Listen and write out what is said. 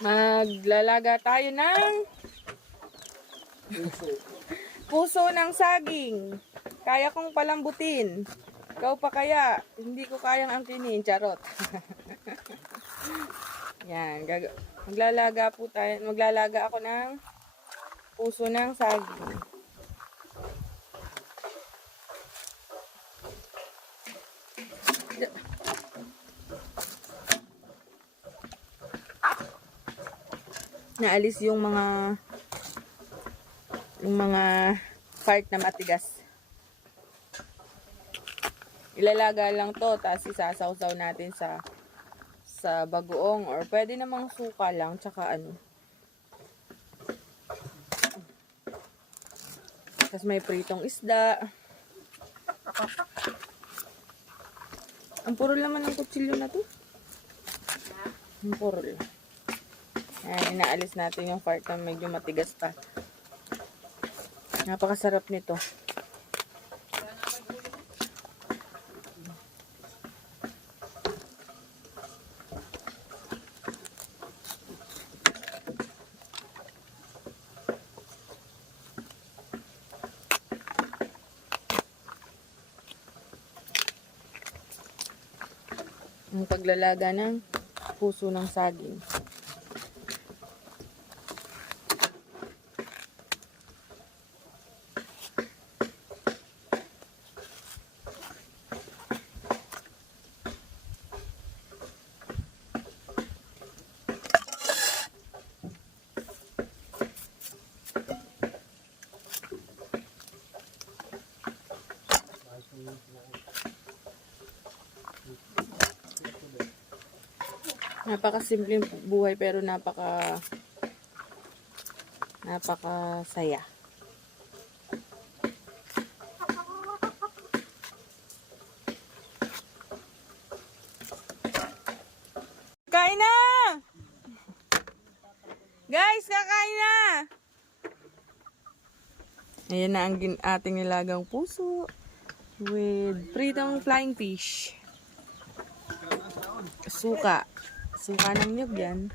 Maglalaga tayo ng puso ng saging. Kaya kong palambutin. Ikaw pa kaya? Hindi ko kayang angkinin. Charot. Yan. Maglalaga po tayo. Maglalaga ako ng puso ng saging. Naalis yung mga part na matigas. Ilalaga lang to, tapos isasawsaw natin sa bagoong, or pwede namang suka lang, tsaka ano. Tapos may pritong isda. Ang purol naman ng kutsilyo na to. Ang purol. Ayan, inaalis natin yung part na medyo matigas pa. Napakasarap nito. Ang paglalaga ng puso ng saging. Napakasimpleng buhay pero napakasaya. Kain na! Guys, kakain na! Ayan na ang ating nilagang puso with pritong flying fish. Suka ng nyug yan.